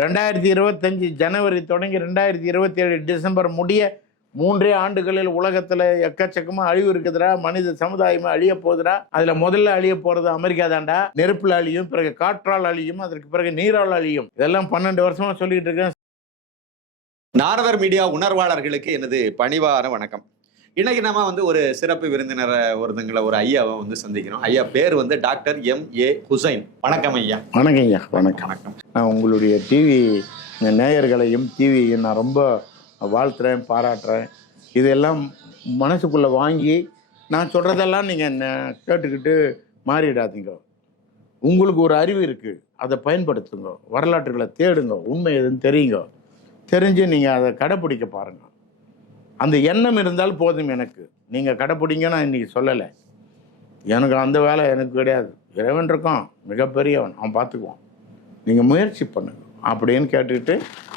ரெண்டாயிரத்தி இருபத்தஞ்சு ஜனவரி தொடங்கி ரெண்டாயிரத்தி இருபத்தி ஏழு டிசம்பர் முடிய மூன்றே ஆண்டுகளில் உலகத்தில் எக்கச்சக்கமாக அழிவு இருக்குதுடா மனித சமுதாயமே அழிய போகுதுடா. அதில் முதல்ல அழிய போகிறது அமெரிக்கா தாண்டா நெருப்பில் அழியும் பிறகு காற்றால் அழியும் அதற்கு பிறகு நீரால் அழியும். இதெல்லாம் பன்னெண்டு வருஷமாக சொல்லிட்டு இருக்கேன். நாரதர் மீடியா உணர்வாளர்களுக்கு எனது பணிவான வணக்கம். இன்னைக்கு நம்ம வந்து ஒரு சிறப்பு விருந்தினரை ஒருத்தங்களை ஒரு ஐயாவை வந்து சந்திக்கிறோம். ஐயா பேர் வந்து டாக்டர் எம். ஏ. ஹுசைன். வணக்கம் ஐயா. வணக்கம் ஐயா. வணக்கம். வணக்கம். நான் உங்களுடைய டிவி நேயர்களையும் டிவியையும் நான் ரொம்ப வாழ்த்துறேன் பாராட்டுறேன். இதெல்லாம் மனசுக்குள்ளே வாங்கி நான் சொல்கிறதெல்லாம் நீங்கள் கேட்டுக்கிட்டு மாறிடாதீங்க. உங்களுக்கு ஒரு அறிவு இருக்குது அதை பயன்படுத்துங்க. வரலாற்றுகளை தேடுங்க. உண்மை எதுன்னு தெரியுங்க. தெரிஞ்சு நீங்கள் அதை கடைப்பிடிக்க பாருங்கள் அந்த எண்ணம் இருந்தால் போதும் எனக்கு. நீங்கள் கடைப்பிடிங்க நான் இன்றைக்கி சொல்லலை. எனக்கு அந்த வேலை எனக்கு கிடையாது. இறைவன் இருக்கான் மிகப்பெரியவன். அவன் பார்த்துக்குவான். நீங்கள் முயற்சி பண்ணுங்க. அப்படின்னு கேட்டுக்கிட்டு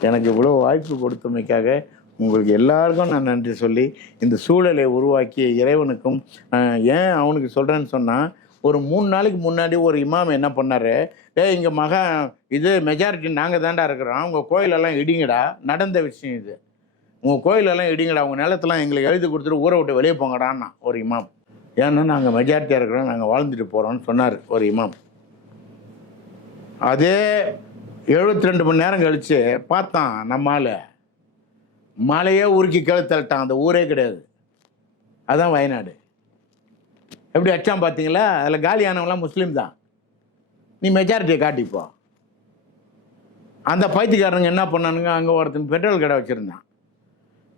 எனக்கு இவ்வளோ வாய்ப்பு கொடுத்தமைக்காக உங்களுக்கு எல்லாருக்கும் நான் நன்றி சொல்லி இந்த சூழலை உருவாக்கிய இறைவனுக்கும் ஏன் அவனுக்கு சொல்கிறேன்னு சொன்னால் ஒரு மூணு நாளைக்கு முன்னாடி ஒரு இமாம் என்ன பண்ணாரு? ஏ இங்கே மகன் இது மெஜாரிட்டி நாங்கள் தாண்டா இருக்கிறோம். உங்கள் கோயிலெல்லாம் இடிங்கடா. நடந்த விஷயம் இது. உங்கள் கோயிலெல்லாம் இடிங்கடா உங்கள் நிலத்தெல்லாம் எங்களுக்கு எழுதி கொடுத்துட்டு ஊரை விட்டு வெளியே போங்கடான்னா ஒரு இமாம். ஏன்னா நாங்கள் மெஜாரிட்டியாக இருக்கிறோம் நாங்கள் வாழ்ந்துட்டு போகிறோம்னு சொன்னார் ஒரு இமாம். அதே எழுபத்தி ரெண்டு மணி நேரம் கழித்து பார்த்தான் நம்மால். மலையே உருக்கி கழுத்தள்ளிட்டான் அந்த ஊரே கிடையாது. அதுதான் வயநாடு. எப்படி அச்சான் பார்த்தீங்களா? அதில் காலியானவங்களாம் முஸ்லீம் தான். நீ மெஜாரிட்டியை காட்டிப்போ. அந்த பைத்தியக்காரனுங்க என்ன பண்ணானுங்க? அங்கே ஒருத்தன் பெட்ரோல் கடை வச்சுருந்தான்.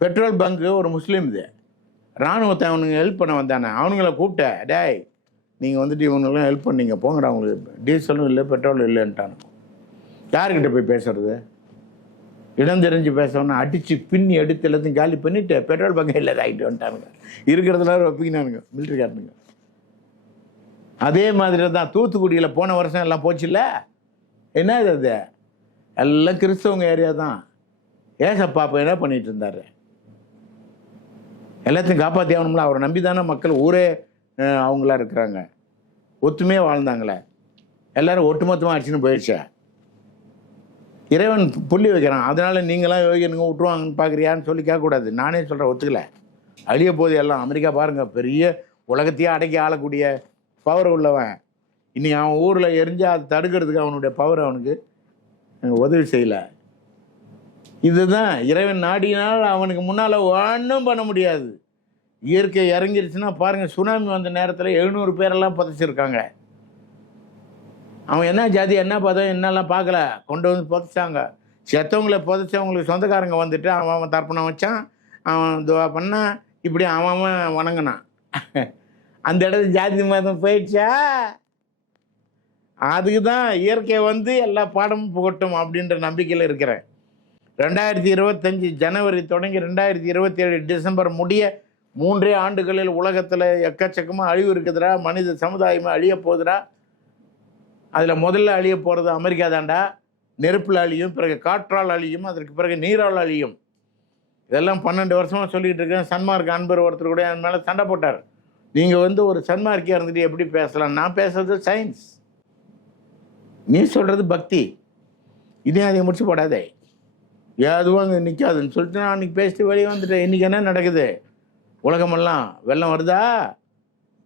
பெட்ரோல் பங்கு ஒரு முஸ்லீம்து இராணுவத்தை அவனுங்க ஹெல்ப் பண்ண வந்தானே. அவனுங்கள கூப்பிட்ட டேய் நீங்கள் வந்துட்டு இவனுங்களாம் ஹெல்ப் பண்ணீங்க போங்கடா அவங்களுக்கு டீசலும் இல்லை பெட்ரோலும் இல்லைன்ட்டானுங்க யார்கிட்ட போய் பேசுறது? இடம் தெரிஞ்சு பேசணும்னா அடித்து பின்னி எடுத்து எல்லாத்தையும் காலி பண்ணிட்டு பெட்ரோல் பங்கு இல்லை ஆகிட்டு வந்துட்டானுங்க. இருக்கிறதுல ஒப்பிக்கினானுங்க மிலிட்ரிக்காரனுங்க அதே மாதிரி தான் தூத்துக்குடியில் போன வருஷம் எல்லாம் போச்சுல்ல? என்ன இது அது? எல்லாம் கிறிஸ்தவங்க ஏரியா தான் ஏசப்பா அப்போ என்ன பண்ணிட்டு இருந்தாரு? எல்லாத்தையும் காப்பாற்றி ஆகணும்ல? அவரை நம்பி தானே மக்கள் ஊரே அவங்களா இருக்கிறாங்க. ஒத்துமையாக வாழ்ந்தாங்களே. எல்லாரும் ஒட்டுமொத்தமாக அடிச்சுன்னு போயிடுச்சே. இறைவன் புள்ளி வைக்கிறான். அதனால நீங்களாம் யோகினுங்க விட்டுருவாங்கன்னு பார்க்குறியான்னு சொல்லி கேட்கக்கூடாது. நானே சொல்கிறேன் ஒத்துக்கல. அழிய போது எல்லாம். அமெரிக்கா பாருங்கள் பெரிய உலகத்தையே அடக்கி ஆளக்கூடிய பவர் உள்ளவன். இனி அவன் ஊரில் எரிஞ்சால் அதை தடுக்கிறதுக்கு அவனுடைய பவர் அவனுக்கு உதவி செய்யலை. இதுதான் இறைவன் நாடினால் அவனுக்கு முன்னால் ஒன்றும் பண்ண முடியாது. இயற்கை இறங்கிருச்சுன்னா பாருங்கள் சுனாமி வந்த நேரத்தில் எழுநூறு பேரெல்லாம் புதைச்சிருக்காங்க. அவன் என்ன ஜாதி என்ன பதம் என்னெல்லாம் பார்க்கல. கொண்டு வந்து புதைச்சாங்க. செத்தவங்களை புதைச்சவங்களுக்கு சொந்தக்காரங்க வந்துட்டு அவன் அவன் தர்ப்பணம் வச்சான் அவன் துவா பண்ணான் இப்படி அவன் அவன் வணங்கினான். அந்த இடத்துல ஜாதி மதம் போயிடுச்சா? அதுக்கு தான் இயற்கை வந்து எல்லா பாடமும் புகட்டும் அப்படின்ற நம்பிக்கையில் இருக்கிறேன். ரெண்டாயிரத்தி இருபத்தஞ்சு ஜனவரி தொடங்கி ரெண்டாயிரத்தி இருபத்தி ஏழு டிசம்பர் முடிய மூன்றே ஆண்டுகளில் உலகத்தில் எக்கச்சக்கமாக அழிவு இருக்குதுடா மனித சமுதாயமாக அழிய போகுதுடா. அதில் முதல்ல அழிய போகிறது அமெரிக்கா தாண்டா நெருப்பில் அழியும் பிறகு காற்றால் அழியும் அதற்கு பிறகு நீரால் அழியும். இதெல்லாம் பன்னெண்டு வருஷமாக சொல்லிகிட்டு இருக்கேன். சன்மார்க் அன்பர் ஒருத்தர் கூட என் மேலே சண்டை போட்டார். நீங்கள் வந்து ஒரு சன்மார்க்கியாக இருந்துட்டு எப்படி பேசலாம்? நான் பேசுறது சயின்ஸ் நீ சொல்கிறது பக்தி. இதையும் அதை முடிச்சு போடாதே. எதுவும் அங்கே நிற்காதுன்னு சொல்லிட்டு நான் அன்றைக்கி பேசிட்டு வெளியே வந்துட்டேன். இன்றைக்கி என்ன நடக்குது? உலகமெல்லாம் வெள்ளம் வருதா?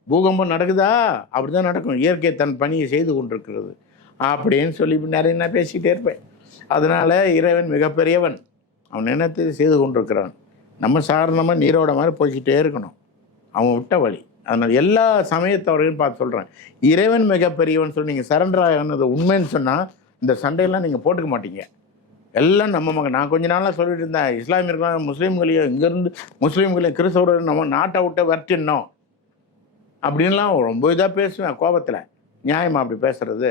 பூகம்பம் நடக்குதா? அப்படி தான் நடக்கும். இயற்கை தன் பணியை செய்து கொண்டிருக்கிறது. அப்படின்னு சொல்லி நிறைய நான் பேசிக்கிட்டே இருப்பேன். அதனால் இறைவன் மிகப்பெரியவன். அவன் என்னத்தை செய்து கொண்டிருக்கிறான்? நம்ம சாதாரணமாக நீரோட மாதிரி போய்கிட்டே இருக்கணும். அவன் விட்ட வழி. அதனால் எல்லா சமயத்தவரையும் பார்த்து சொல்கிறேன் இறைவன் மிகப்பெரியவன் சொல்லி நீங்கள் சரண்டர் ஆகணும் உண்மைன்னு சொன்னால் இந்த சண்டையெல்லாம் நீங்கள் போட்டுக்க மாட்டீங்க. எல்லாம் நம்ம மகன். நான் கொஞ்ச நாளாக சொல்லிட்டு இருந்தேன் இஸ்லாமியர்களும் முஸ்லீம்களையும் இங்கேருந்து முஸ்லீம்களையும் கிறிஸ்தவரையும் நம்ம நாட்டை விட்டு வரட்டினோம் அப்படின்லாம் ரொம்ப இதாக பேசுவேன் கோபத்தில். நியாயமா அப்படி பேசுறது?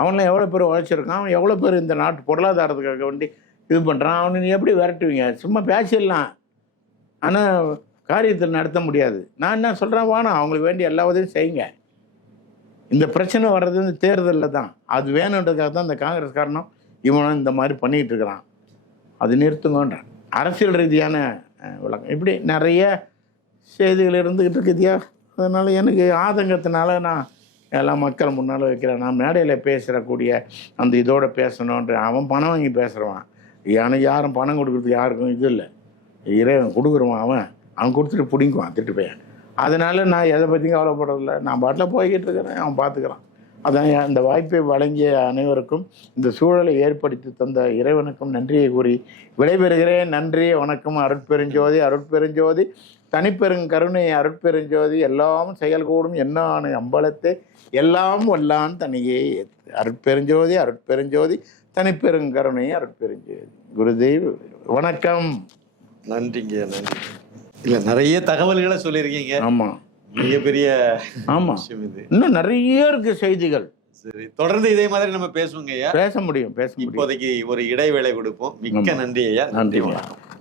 அவன்லாம் எவ்வளோ பேர் உழைச்சிருக்கான்? அவன் எவ்வளோ பேர் இந்த நாட்டு பொருளாதாரத்துக்காக வேண்டி இது பண்ணுறான் அவனை நீ எப்படி விரட்டுவீங்க? சும்மா பேசிடலாம். ஆனால் காரியத்தை நடத்த முடியாது. நான் என்ன சொல்கிறேன் வானா அவங்களுக்கு வேண்டிய எல்லா உதவியும் செய்யுங்க. இந்த பிரச்சனை வர்றது இந்த தேர்தலில் தான். அது வேணுன்றதுக்காக தான் இந்த காங்கிரஸ் காரணம். இவனும் இந்த மாதிரி பண்ணிகிட்டு இருக்கிறான். அது நிறுத்துங்கன்றான் அரசியல் ரீதியான விளக்கம். இப்படி நிறைய செய்திகள் இருந்துக்கிட்டு இருக்குதியா அதனால் எனக்கு ஆதங்கத்தினால நான் எல்லாம் மக்கள் முன்னால் வைக்கிறேன் நான் மேடையில் பேசுகிறக்கூடிய அந்த இதோட பேசணுன்ற அவன் பணம் வாங்கி பேசுகிறவன் எனக்கு யாரும் பணம் கொடுக்குறதுக்கு யாருக்கும் இது இல்லை. இறைவன் கொடுக்குறவன் அவன். அவன் கொடுத்துட்டு பிடிங்குவான் திட்டு போய் அதனால நான் எதை பற்றியும் கவலைப்படுறதில்ல. நான் பாட்டில் போய்கிட்டு இருக்கிறேன் அவன் பார்த்துக்கிறான் அதான் இந்த வாய்ப்பை வழங்கிய அனைவருக்கும் இந்த சூழலை ஏற்படுத்தி தந்த இறைவனுக்கும் நன்றியை கூறி விடைபெறுகிறேன். நன்றி வணக்கம் அருட்பெருஞ்சோதி அருட்பெருஞ்சோதி தனிப்பெருங் கருணை அருட்பெருஞ்சோதி எல்லாம் செயல்கூடும் என்னானு அம்பலத்தை எல்லாம் வல்லான் தனியே. அருட்பெருஞ்சோதி அருட்பெருஞ்சோதி தனிப்பெருங்கருணை அருட்பெருஞ்சோதி. குருதேவ் வணக்கம். நன்றிங்க நன்றி. இல்ல நிறைய தகவல்களை சொல்லியிருக்கீங்க. ஆமாம் மிகப்பெரிய இது. இன்னும் நிறைய இருக்கு செய்திகள். சரி தொடர்ந்து இதே மாதிரி நம்ம பேசுவோங்க ஐயா. பேச முடியும் பேச இப்போதைக்கு ஒரு இடைவேளை கொடுப்போம். மிக்க ஆமா. நன்றி ஐயா. நன்றி